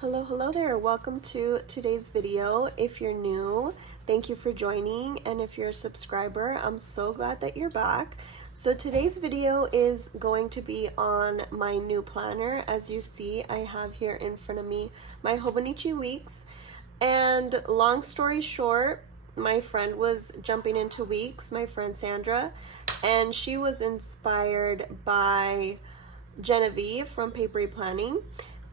Hello there. Welcome to today's video. If you're new, thank you for joining, and if you're a subscriber, I'm so glad that you're back. So today's video is going to be on my new planner. As you see, I have here in front of me my Hobonichi weeks, and long story short, my friend was jumping into weeks, my friend Sandra, and she was inspired by Genevieve from Papery Planning.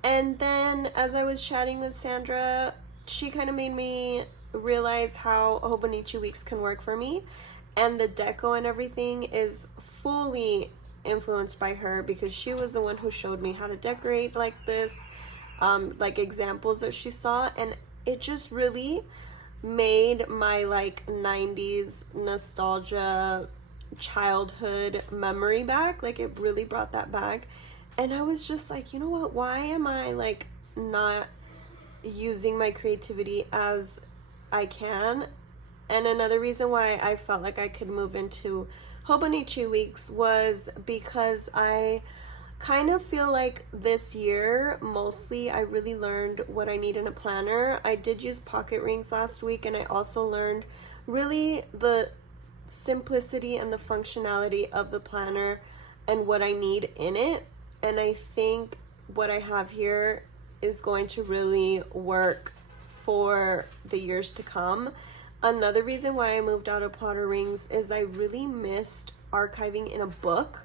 And then as I was chatting with Sandra, she kind of made me realize how Hobonichi weeks can work for me. And the deco and everything is fully influenced by her, because she was the one who showed me how to decorate like this, like examples that she saw. And it just really made my like 90s nostalgia childhood memory back. Like it really brought that back. And I was just like, you know what, why am I like not using my creativity as I can? And another reason why I felt like I could move into Hobonichi weeks was because I kind of feel like this year mostly I really learned what I need in a planner. I did use pocket rings last week, and I also learned really the simplicity and the functionality of the planner and what I need in it. And I think what I have here is going to really work for the years to come. Another reason why I moved out of plotter rings is I really missed archiving in a book.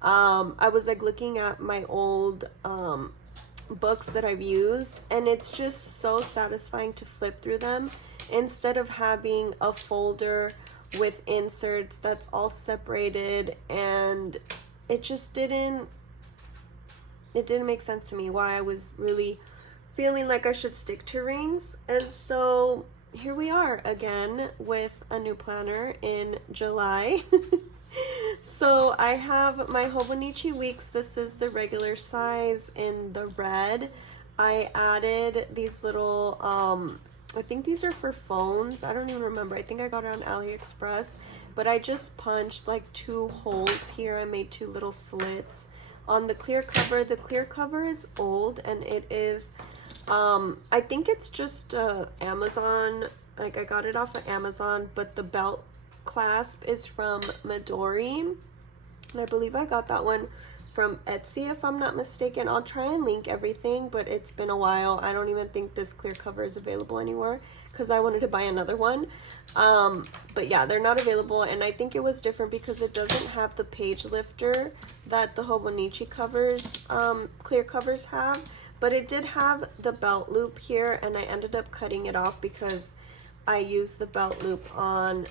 I was like looking at my old books that I've used, and it's just so satisfying to flip through them instead of having a folder with inserts that's all separated. And it just didn't make sense to me why I was really feeling like I should stick to rings. And so here we are again with a new planner in July. So I have my Hobonichi weeks. This is the regular size in the red. I added these little, I think these are for phones. I don't even remember. I think I got it on AliExpress, but I just punched like 2 holes here. I made 2 little slits on the clear cover. The clear cover is old, and it is I think it's just Amazon, like I got it off of Amazon, but the belt clasp is from Midori, and I believe I got that one from Etsy if I'm not mistaken. I'll try and link everything, but it's been a while. I don't even think this clear cover is available anymore because I wanted to buy another one. But yeah, they're not available, and I think it was different because it doesn't have the page lifter that the Hobonichi covers, clear covers have, but it did have the belt loop here, and I ended up cutting it off because I used the belt loop on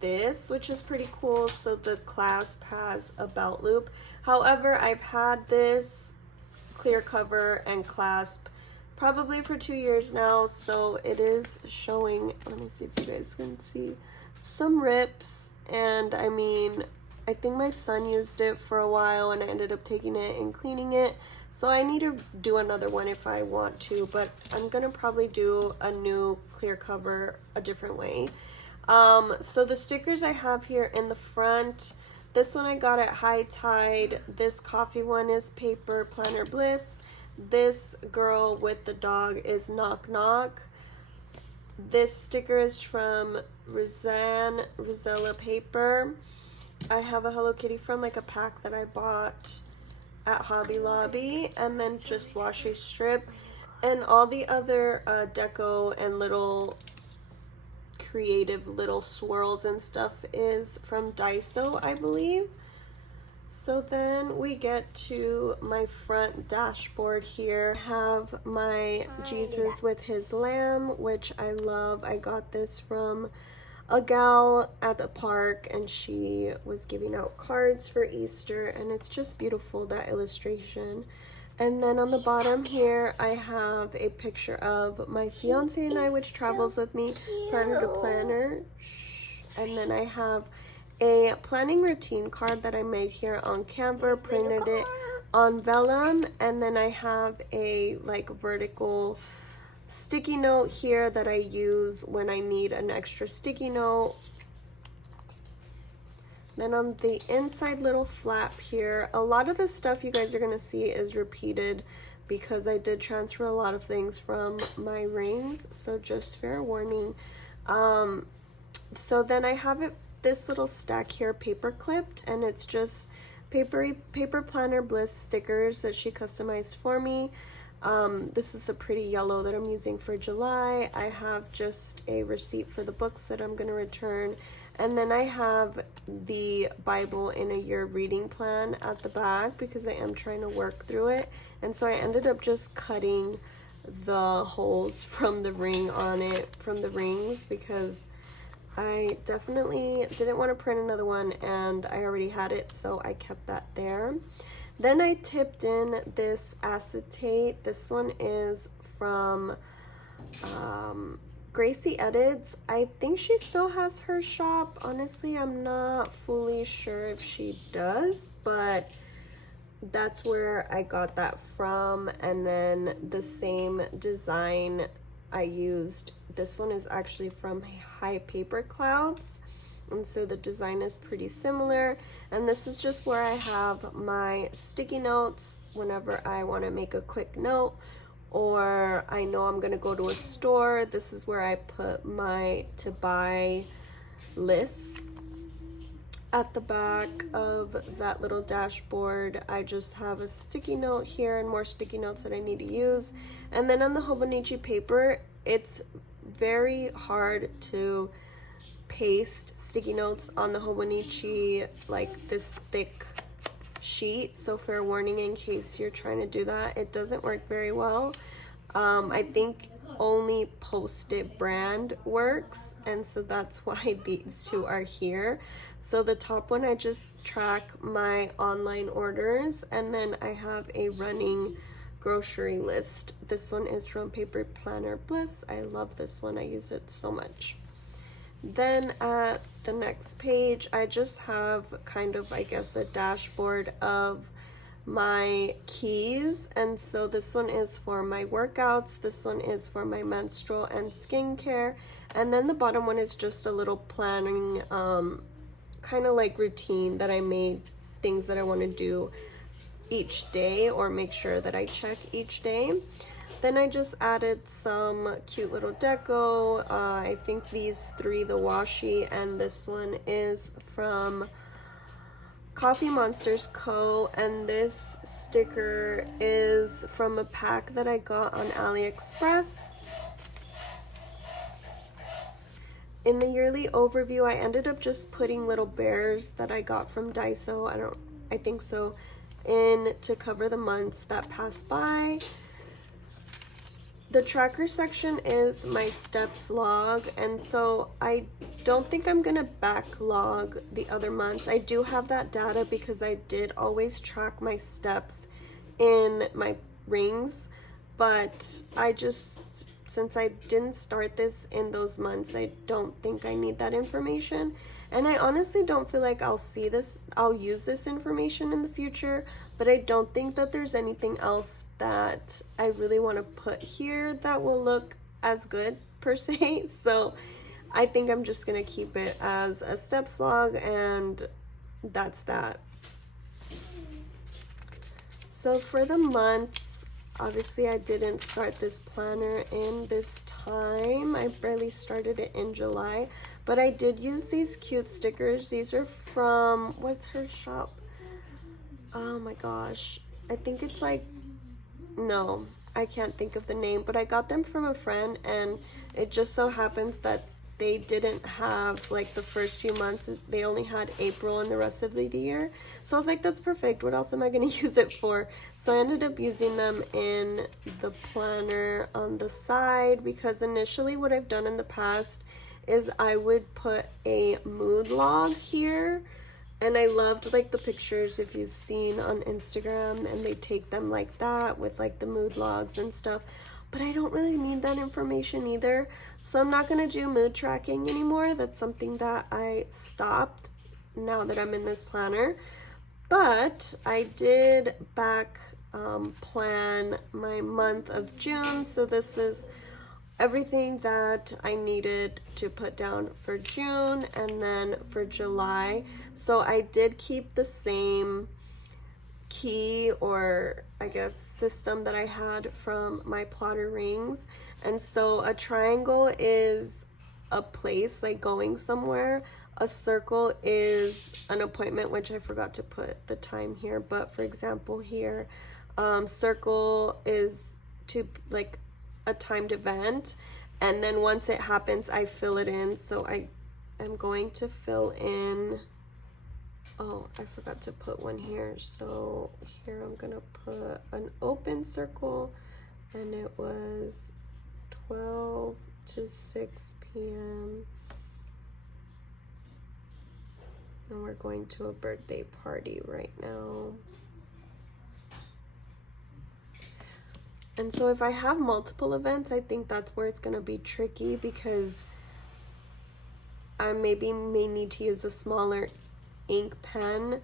this, which is pretty cool. So the clasp has a belt loop. However, I've had this clear cover and clasp probably for 2 years now, so it is showing, let me see if you guys can see, some rips. And I mean, I think my son used it for a while, and I ended up taking it and cleaning it, so I need to do another one if I want to, but I'm gonna probably do a new clear cover a different way. So the stickers I have here in the front, this one I got at High Tide. This coffee one is Paper Planner Bliss. This girl with the dog is Knock Knock. This sticker is from Rosella Paper. I have a Hello Kitty from like a pack that I bought at Hobby Lobby, and then just washi strip, and all the other deco and little creative little swirls and stuff is from Daiso, I believe. So then we get to my front dashboard here. I have my Jesus with his lamb, which I love. I got this from a gal at the park, and she was giving out cards for Easter, and it's just beautiful, that illustration. And then on the bottom here, I have a picture of my fiance and I, which travels with me, planner to planner. And then I have a planning routine card that I made here on Canva, printed it on vellum, and then I have a like vertical sticky note here that I use when I need an extra sticky note. Then on the inside little flap here, a lot of the stuff you guys are going to see is repeated because I did transfer a lot of things from my rings, so just fair warning. So then I have this little stack here paper clipped, and it's just paper planner bliss stickers that she customized for me. This is a pretty yellow that I'm using for July. I have just a receipt for the books that I'm going to return, and then I have the Bible in a Year reading plan at the back because I am trying to work through it. And so I ended up just cutting the holes from the ring on it, from the rings, because I definitely didn't want to print another one and I already had it, so I kept that there. Then I tipped in this acetate. This one is from Gracie Edits. I think she still has her shop. Honestly, I'm not fully sure if she does, but that's where I got that from. And then the same design I used, this one is actually from High Paper Clouds, and so the design is pretty similar. And this is just where I have my sticky notes whenever I want to make a quick note, or I know I'm gonna go to a store. This is where I put my to buy lists. At the back of that little dashboard, I just have a sticky note here and more sticky notes that I need to use. And then on the Hobonichi paper, it's very hard to paste sticky notes on the Hobonichi, like this thick sheet, so fair warning in case you're trying to do that. It doesn't work very well. I think only Post-it brand works, and so that's why these two are here. So the top one, I just track my online orders, and then I have a running grocery list. This one is from Paper Planner Bliss. I love this one. I use it so much. Then at the next page, I just have kind of, I guess, a dashboard of my keys. And so this one is for my workouts. This one is for my menstrual and skincare. And then the bottom one is just a little planning, kind of like routine that I made, things that I want to do each day or make sure that I check each day. Then I just added some cute little deco. I think these three, the washi, and this one is from Coffee Monsters Co. And this sticker is from a pack that I got on AliExpress. In the yearly overview, I ended up just putting little bears that I got from Daiso, I think so, in to cover the months that passed by. The tracker section is my steps log, and so I don't think I'm gonna backlog the other months. I do have that data because I did always track my steps in my rings, but I just, since I didn't start this in those months, I don't think I need that information. And I honestly don't feel like I'll use this information in the future, but I don't think that there's anything else that I really want to put here that will look as good per se. So I think I'm just gonna keep it as a steps log, and that's that. So for the months, obviously I didn't start this planner in this time. I barely started it in July, but I did use these cute stickers. These are from, what's her shop? Oh my gosh. I think it's like, no, I can't think of the name, but I got them from a friend, and it just so happens that they didn't have like the first few months. They only had April and the rest of the year. So I was like, that's perfect. What else am I going to use it for? So I ended up using them in the planner on the side, because initially what I've done in the past is I would put a mood log here. And I loved like the pictures, if you've seen on Instagram, and they take them like that with like the mood logs and stuff. But I don't really need that information either. So I'm not gonna do mood tracking anymore. That's something that I stopped now that I'm in this planner. But I did back plan my month of June. So this is everything that I needed to put down for June, and then for July. So I did keep the same key, or I guess system that I had from my plotter rings. And so a triangle is a place, like going somewhere. A circle is an appointment, which I forgot to put the time here, but for example here, circle is to like a timed event, and then once it happens I fill it in. So I am going to fill in, oh, I forgot to put one here. So here I'm gonna put an open circle, and it was 12 to 6 p.m. and we're going to a birthday party right now. And so if I have multiple events, I think that's where it's gonna be tricky, because I maybe may need to use a smaller ink pen,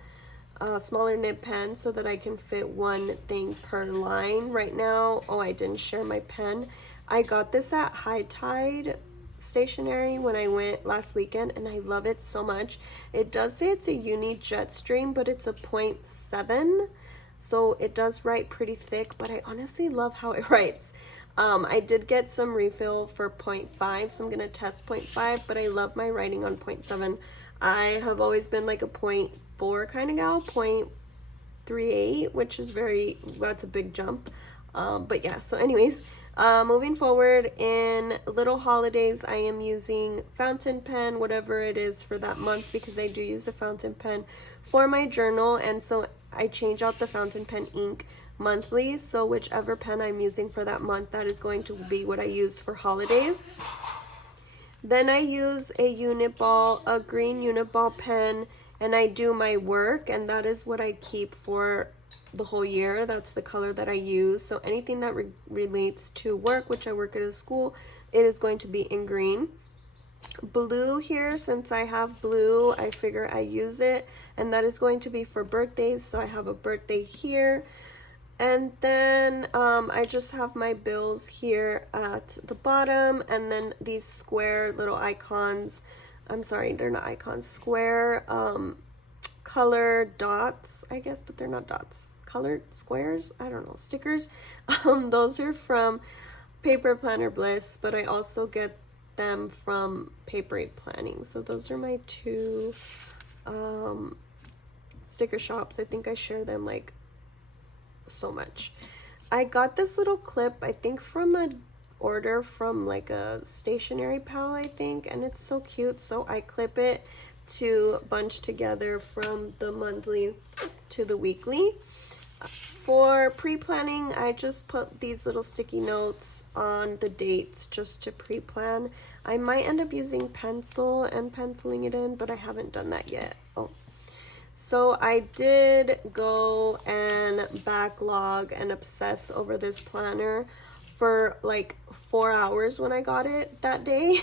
smaller nib pen, so that I can fit one thing per line. Right now, oh, I didn't share my pen. I got this at High Tide stationery when I went last weekend, and I love it so much. It does say it's a uni Jetstream, but it's a 0.7, so it does write pretty thick, but I honestly love how it writes. I did get some refill for 0.5, so I'm gonna test 0.5, but I love my writing on 0.7. I have always been like a 0.4 kind of gal, 0.38, which is that's a big jump. But yeah, so anyways, moving forward, in little holidays, I am using fountain pen, whatever it is for that month, because I do use a fountain pen for my journal, and so I change out the fountain pen ink monthly. So whichever pen I'm using for that month, that is going to be what I use for holidays. Then I use a green unit ball pen, and I do my work, and that is what I keep for the whole year. That's the color that I use. So anything that relates to work, which I work at a school, it is going to be in green. Blue here, since I have blue, I figure I use it, and that is going to be for birthdays. So I have a birthday here, and then I just have my bills here at the bottom, and then these square little icons, I'm sorry, they're not icons, square color dots, I guess, but they're not dots, colored squares, I don't know, stickers. Those are from Paper Planner Bliss, but I also get them from Paper 8 Planning. So those are my two sticker shops. I think I share them like so much. I got this little clip, I think from a order from like a stationery pal, I think, and it's so cute. So I clip it to bunch together from the monthly to the weekly. For pre-planning, I just put these little sticky notes on the dates just to pre-plan. I might end up using pencil and penciling it in, but I haven't done that yet. Oh, so I did go and backlog and obsess over this planner for like 4 hours when I got it that day.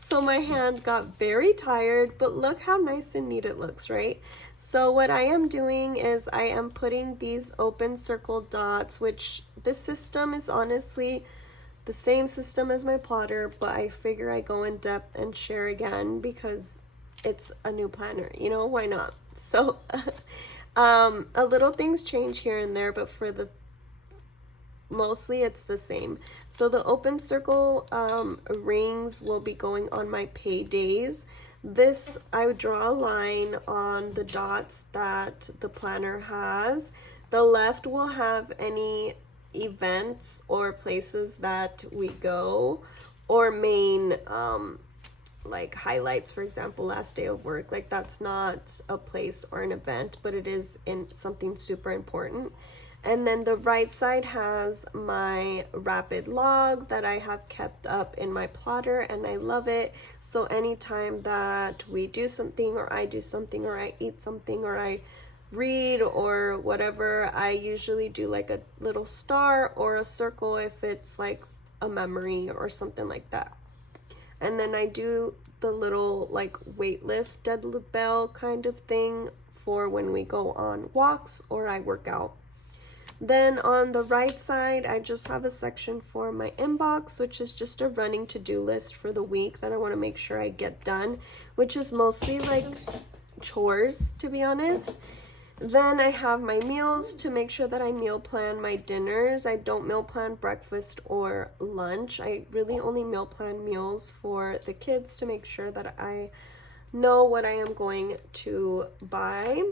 So my hand got very tired, but look how nice and neat it looks, right? So what I am doing is I am putting these open circle dots, which this system is honestly the same system as my plotter, but I figure I go in depth and share again because it's a new planner, you know, why not? So a little things change here and there, but for the mostly it's the same. So the open circle rings will be going on my paydays. This, I would draw a line on the dots that the planner has. The left will have any events or places that we go, or main like highlights, for example, last day of work. Like that's not a place or an event, but it is in something super important. And then the right side has my rapid log that I have kept up in my plotter, and I love it. So anytime that we do something, or I do something, or I eat something, or I read, or whatever, I usually do like a little star or a circle if it's like a memory or something like that. And then I do the little like weight lift dead bell kind of thing for when we go on walks or I work out. Then on the right side, I just have a section for my inbox, which is just a running to-do list for the week that I want to make sure I get done, which is mostly like chores, to be honest. Then I have my meals to make sure that I meal plan my dinners. I don't meal plan breakfast or lunch. I really only meal plan meals for the kids to make sure that I know what I am going to buy.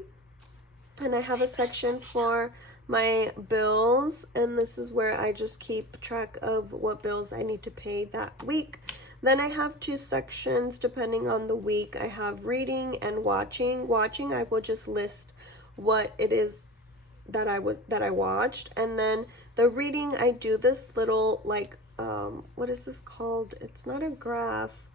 And I have a section for my bills, and this is where I just keep track of what bills I need to pay that week. Then I have two sections depending on the week. I have reading and watching. Watching, I will just list what it is that I watched, and then the reading, I do this little like what is this called? It's not a graph.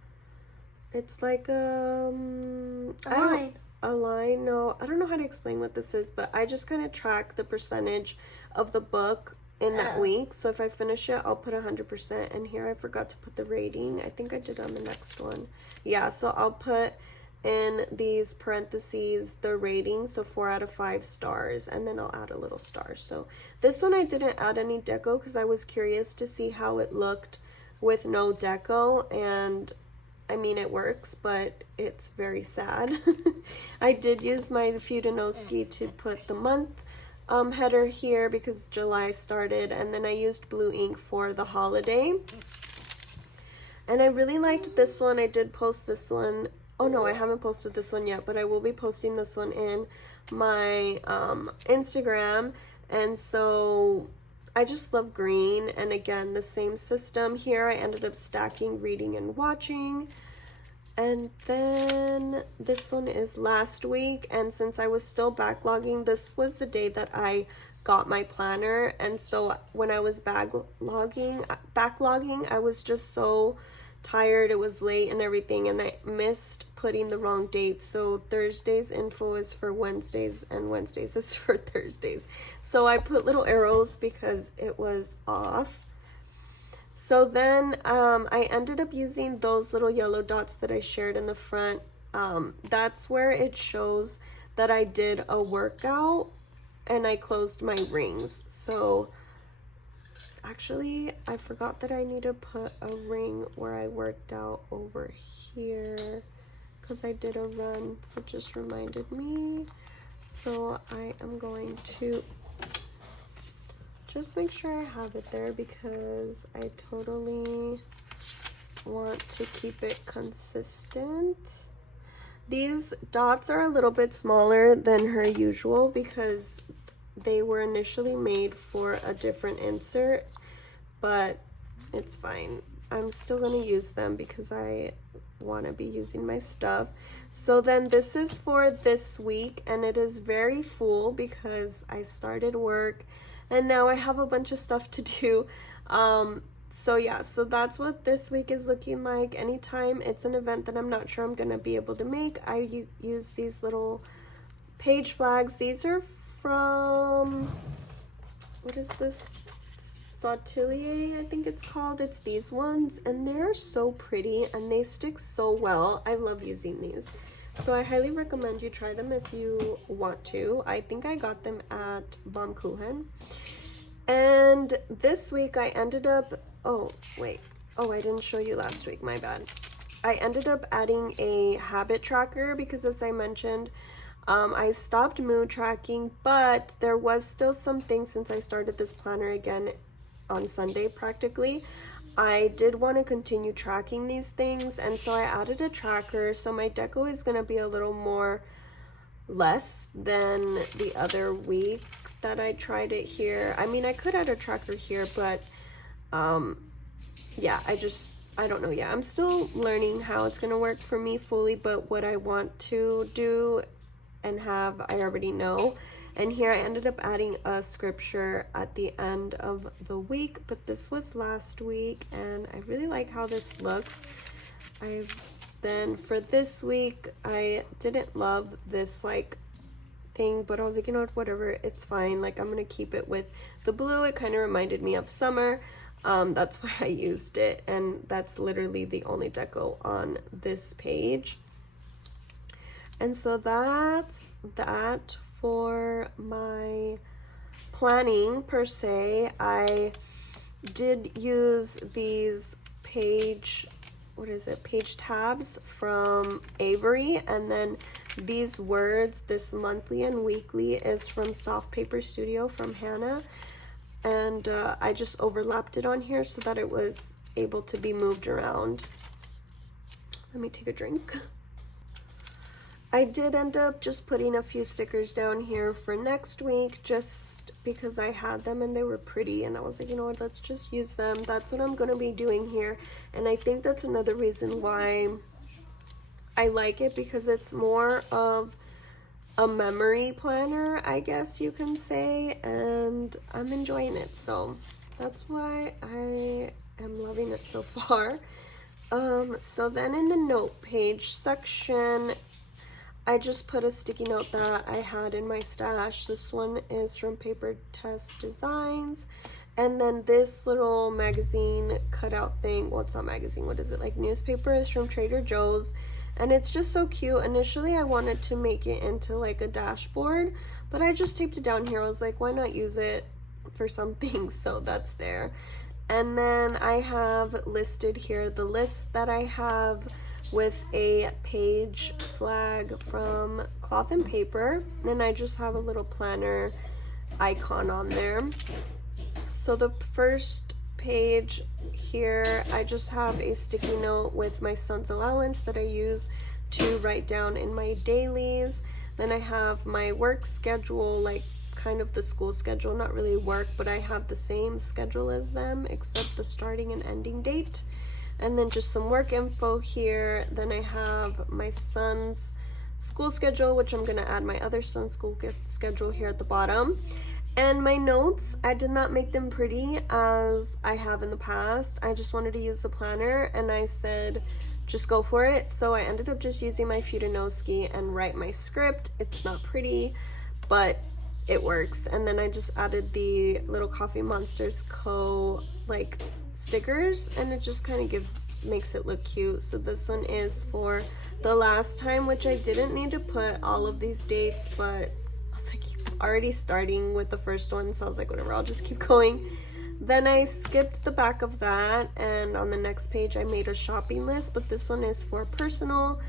It's like a line. A line. No, I don't know how to explain what this is, but I just kind of track the percentage of the book in that week. So if I finish it, I'll put 100%. And here I forgot to put the rating. I think I did on the next one. Yeah, so I'll put in these parentheses the rating, so 4 out of 5 stars, and then I'll add a little star. So this one I didn't add any deco because I was curious to see how it looked with no deco, and I mean it works, but it's very sad. I did use my Fudenoski to put the month header here because July started, and then I used blue ink for the holiday. And I really liked this one. I did post this one. Oh no, I haven't posted this one yet, but I will be posting this one in my Instagram. And so I just love green. And again, the same system here. I ended up stacking reading and watching. And then this one is last week. And since I was still backlogging, this was the day that I got my planner. And so when I was backlogging, I was just so tired. It was late and everything, and I missed putting the wrong dates. So Thursday's info is for Wednesdays and Wednesdays is for Thursdays. So I put little arrows because it was off. So then I ended up using those little yellow dots that I shared in the front. That's where it shows that I did a workout and I closed my rings. So actually, I forgot that I need to put a ring where I worked out over here because I did a run. It just reminded me. So I am going to just make sure I have it there because I totally want to keep it consistent. These dots are a little bit smaller than her usual because they were initially made for a different insert, but it's fine. I'm still going to use them because I want to be using my stuff. So then this is for this week, and it is very full because I started work and now I have a bunch of stuff to do. So yeah, so that's what this week is looking like. Anytime it's an event that I'm not sure I'm going to be able to make, I use these little page flags. These are from, what is this? Sautelier, I think it's called. It's these ones, and they're so pretty and they stick so well. I love using these. So I highly recommend you try them if you want to. I think I got them at Baumkuchen. And this week I ended up, I didn't show you last week, my bad. I ended up adding a habit tracker because, as I mentioned, I stopped mood tracking, but there was still some things since I started this planner again on Sunday practically. I did want to continue tracking these things, and so I added a tracker. So my deco is going to be a little more less than the other week that I tried it here. I mean, I could add a tracker here, but yeah, I don't know. Yeah, I'm still learning how it's going to work for me fully, but what I want to do and have, I already know. And here I ended up adding a scripture at the end of the week, but this was last week and I really like how this looks. Then for this week, I didn't love this like thing, but I was like, you know what, whatever, it's fine. Like, I'm gonna keep it with the blue. It kind of reminded me of summer. That's why I used it, and that's literally the only deco on this page. And so that's that for my planning per se. I did use these page what is it, page tabs from Avery, and then these words, this monthly and weekly, is from Soft Paper Studio from Hannah, and I just overlapped it on here so that it was able to be moved around. Let me take a drink. I did end up just putting a few stickers down here for next week just because I had them and they were pretty, and I was like, you know what, let's just use them. That's what I'm going to be doing here, and I think that's another reason why I like it, because it's more of a memory planner, I guess you can say, and I'm enjoying it, so that's why I am loving it so far. So then in the note page section, I just put a sticky note that I had in my stash. This one is from Paper Test Designs. And then this little magazine cutout thing, well, it's not magazine, what is it, like newspaper, is from Trader Joe's. And it's just so cute. Initially, I wanted to make it into like a dashboard, but I just taped it down here. I was like, why not use it for something? So that's there. And then I have listed here the list that I have with a page flag from Cloth and Paper, and I just have a little planner icon on there. So the first page here, I just have a sticky note with my son's allowance that I use to write down in my dailies. Then I have my work schedule, like kind of the school schedule, not really work, but I have the same schedule as them except the starting and ending date. And then just some work info here. Then I have my son's school schedule, which I'm going to add my other son's school schedule here at the bottom. And my notes, I did not make them pretty as I have in the past. I just wanted to use the planner, and I said, just go for it. So I ended up just using my Fudenoski and write my script. It's not pretty, but it works. And then I just added the little Coffee Monsters Co. like stickers, and it just kind of makes it look cute. So this one is for the last time, which I didn't need to put all of these dates, but I was like already starting with the first one, so I was like, whatever, I'll just keep going. Then I skipped the back of that, and on the next page I made a shopping list, but this one is for personal,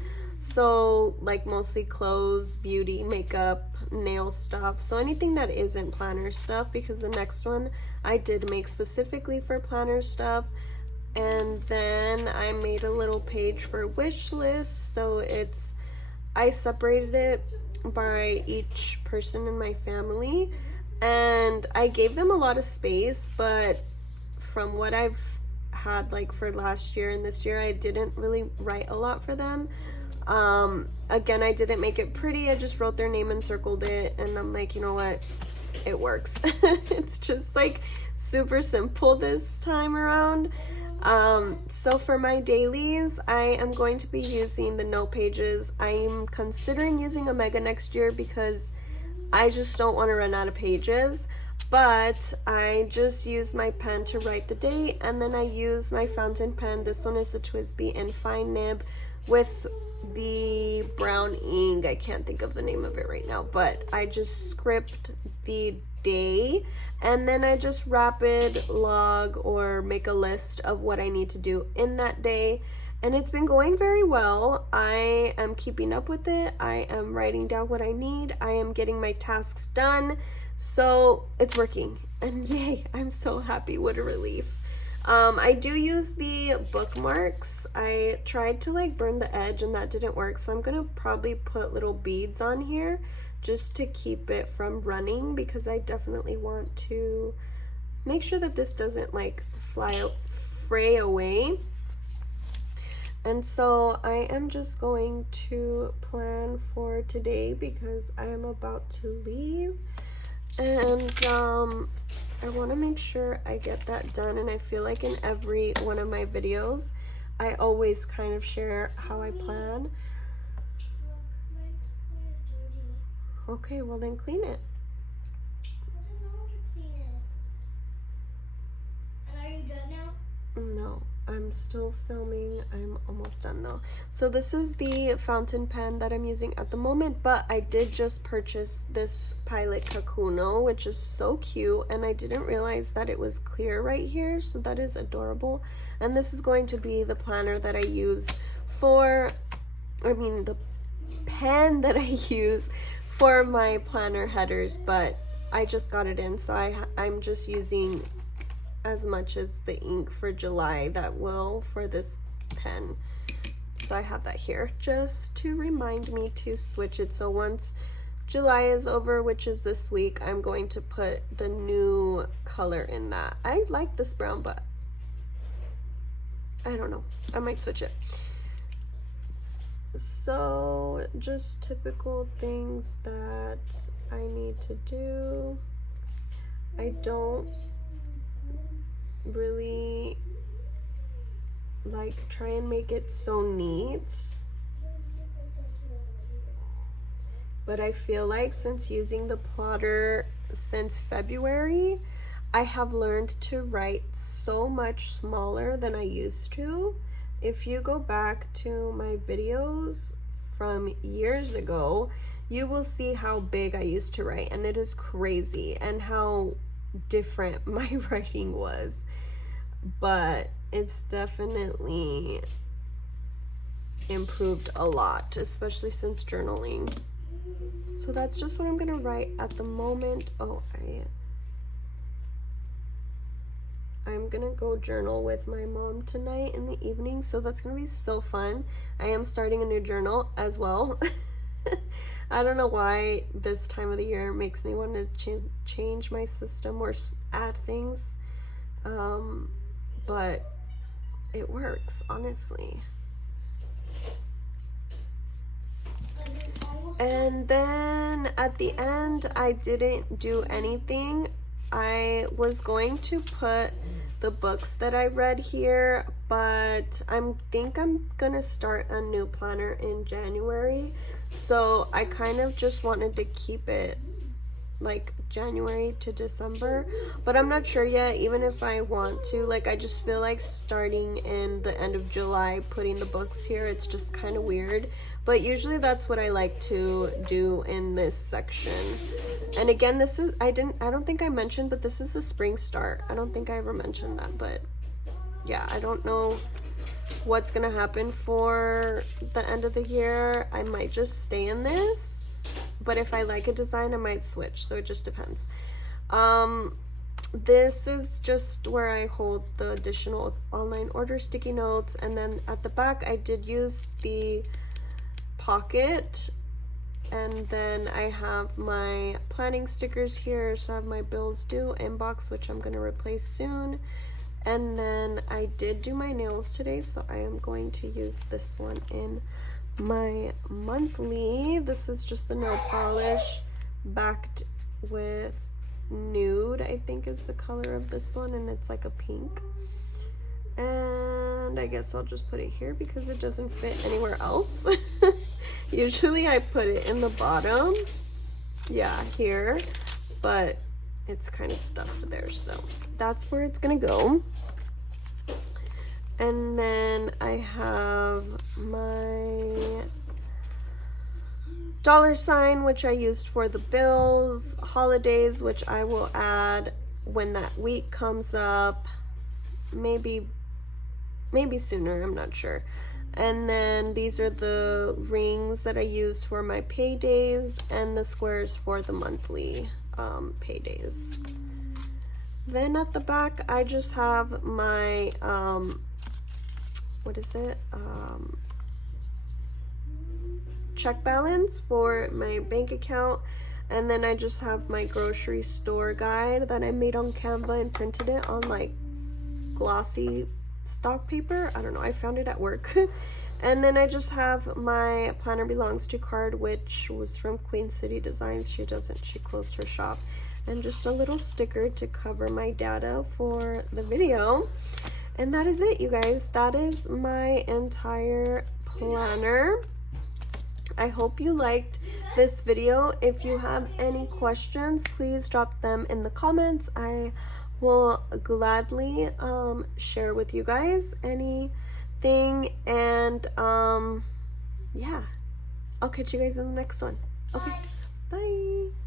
so like mostly clothes, beauty, makeup, nail stuff, so anything that isn't planner stuff, because the next one I did make specifically for planner stuff. And then I made a little page for wish list, so I separated it by each person in my family, and I gave them a lot of space, but from what I've had like for last year and this year, I didn't really write a lot for them. Again, I didn't make it pretty, I just wrote their name and circled it, and I'm like, you know what, it works. It's just like super simple this time around. So for my dailies, I am going to be using the note pages. I'm considering using Omega next year because I just don't want to run out of pages, but I just use my pen to write the date, and then I use my fountain pen. This one is the Twisby in fine nib with the brown ink. I can't think of the name of it right now, but I just script the day, and then I just rapid log or make a list of what I need to do in that day, and it's been going very well. I am keeping up with it. I am writing down what I need. I am getting my tasks done, so it's working, and yay, I'm so happy. What a relief. I do use the bookmarks. I tried to like burn the edge and that didn't work, so I'm gonna probably put little beads on here just to keep it from running, because I definitely want to make sure that this doesn't like fray away. And so I am just going to plan for today because I am about to leave, and I want to make sure I get that done. And I feel like in every one of my videos I always kind of share how I plan. Okay, well then clean it. And are you done now? No, I'm still filming. I'm almost done though. So this is the fountain pen that I'm using at the moment, but I did just purchase this Pilot Kakuno, which is so cute, and I didn't realize that it was clear right here, so that is adorable. And this is going to be the planner that I use for, the pen that I use for my planner headers, but I just got it in, so I'm just using as much as the ink for July that will for this pen. So I have that here just to remind me to switch it. So once July is over, which is this week, I'm going to put the new color in that. I like this brown, but I don't know. I might switch it. So just typical things that I need to do. I don't really try and make it so neat, but I feel like since using the plotter since February, I have learned to write so much smaller than I used to. If you go back to my videos from years ago, you will see how big I used to write, and it is crazy, and how different my writing was. But it's definitely improved a lot, especially since journaling. So that's just what I'm gonna write at the moment. Oh, I'm gonna go journal with my mom tonight in the evening, so that's gonna be so fun. I am starting a new journal as well. I don't know why this time of the year makes me want to change my system or add things, but it works, honestly. And then at the end, I didn't do anything. I was going to put the books that I read here, but I think I'm gonna start a new planner in January. So I kind of just wanted to keep it like January to December, but I'm not sure yet, even if I want to. I just feel like starting in the end of July, putting the books here, it's just kind of weird. But usually that's what I like to do in this section. And again, this is, I don't think I mentioned, but this is the spring start. I don't think I ever mentioned that, but yeah, I don't know what's gonna happen for the end of the year. I might just stay in this, but if I like a design, I might switch, so it just depends. This is just where I hold the additional online order sticky notes, and then at the back I did use the pocket, and then I have my planning stickers here. So I have my bills due inbox, which I'm going to replace soon, and then I did do my nails today, so I am going to use this one in my monthly. This is just the nail polish backed with nude, I think is the color of this one, and it's like a pink. And I guess I'll just put it here because it doesn't fit anywhere else. Usually I put it in the bottom, yeah, here, but it's kind of stuffed there, so that's where it's gonna go. And then I have my $, which I used for the bills, holidays, which I will add when that week comes up, maybe sooner, I'm not sure. And then these are the rings that I use for my paydays, and the squares for the monthly paydays. Then at the back I just have my check balance for my bank account, and then I just have my grocery store guide that I made on Canva and printed it on like glossy stock paper. I don't know, I found it at work. And then I just have my Planner Belongs to card, which was from Queen City Designs. She closed her shop. And just a little sticker to cover my data for the video. And that is it, you guys. That is my entire planner. I hope you liked this video. If you have any questions, please drop them in the comments. I will gladly share with you guys anything, and yeah, I'll catch you guys in the next one. Okay, bye.